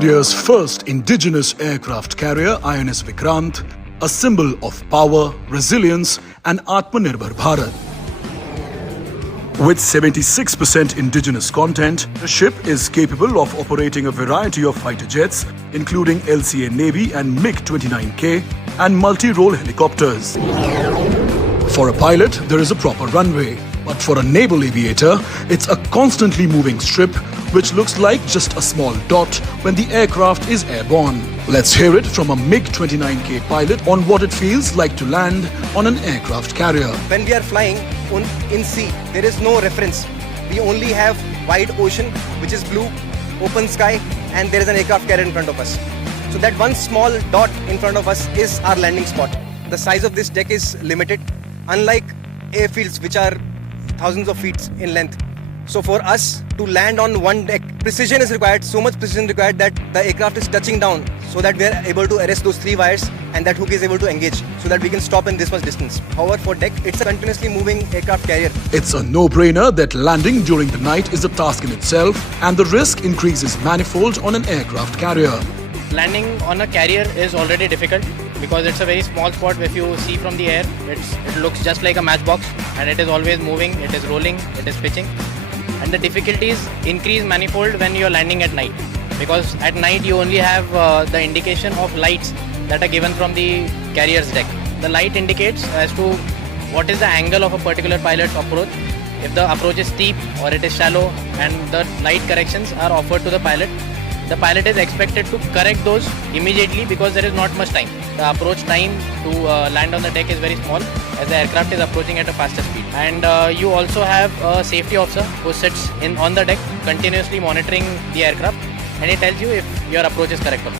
India's first indigenous aircraft carrier, INS VIKRANT, a symbol of power, resilience and Atmanirbhar Bharat. With 76% indigenous content, the ship is capable of operating a variety of fighter jets, including LCA Navy and MiG-29K and multi-role helicopters. For a pilot, there is a proper runway, but for a naval aviator, it's a constantly moving strip which looks like just a small dot when the aircraft is airborne. Let's hear it from a MiG-29K pilot on what it feels like to land on an aircraft carrier. When we are flying in sea, there is no reference. We only have wide ocean, which is blue, open sky, and there is an aircraft carrier in front of us. So that one small dot in front of us is our landing spot. The size of this deck is limited, unlike airfields which are thousands of feet in length. So for us to land on one deck, precision is required, so much precision required that the aircraft is touching down so that we are able to arrest those three wires and that hook is able to engage so that we can stop in this much distance. However, for deck, it's a continuously moving aircraft carrier. It's a no-brainer that landing during the night is a task in itself and the risk increases manifold on an aircraft carrier. Landing on a carrier is already difficult because it's a very small spot. If you see from the air, it looks just like a matchbox and it is always moving, it is rolling, it is pitching. And the difficulties increase manifold when you are landing at night, because at night you only have the indication of lights that are given from the carrier's deck. The light indicates as to what is the angle of a particular pilot's approach. If the approach is steep or it is shallow, and the light corrections are offered to the pilot is expected to correct those immediately because there is not much time. The approach time to land on the deck is very small as the aircraft is approaching at a faster speed. And you also have a safety officer who sits on the deck continuously monitoring the aircraft, and he tells you if your approach is correct or not.